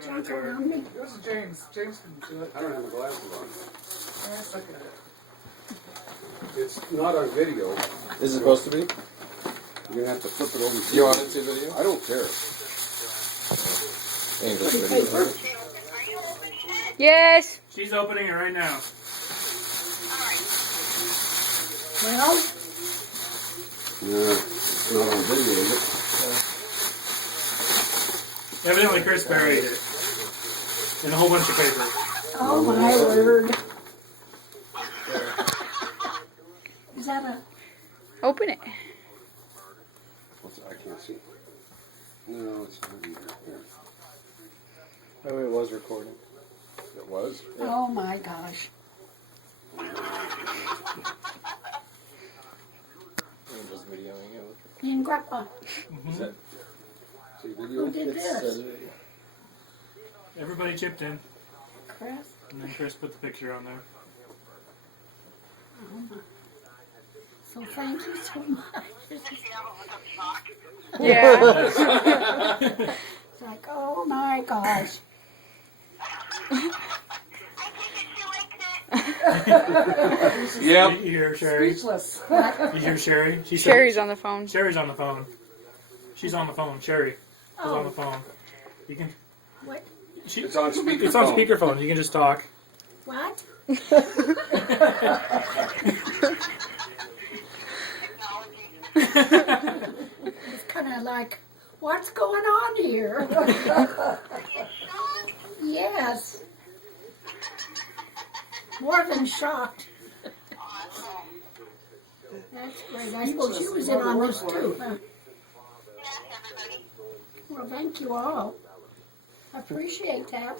Junk around me. This is James. James can do it. I don't have my glasses on. Let's look at it. It's not on video. Is it supposed to be? You're gonna have to flip it over. You want it to video? I don't care. English Pretty video. paper. Yes. She's opening it right now. Well, Yeah, it's not on video, is it? Evidently, Chris buried it in a whole bunch of paper. oh my word. Is that a, Open it. What's it? I can't see. No, it's not either. Here. Oh, it was recording. It was? oh my gosh. It was videoing it. Me and Grandpa, Is that See video? who did it says this? video? Everybody chipped in, Chris? and then Chris put the picture on there. Oh my. So thank you so much. Yeah. It's like, oh my gosh. Yep. You hear Sherry? Speechless. You hear Sherry? She said- Sherry's on the phone. Sherry's on the phone. She's on the phone. Sherry is on the Oh, phone. You can. what? She, It's on speakerphone. It's on speakerphone. You can just talk. What? It's kind of like, what's going on here? Yes. More than shocked. That's great. I suppose she was in on this too, huh? Well, thank you all. I appreciate that.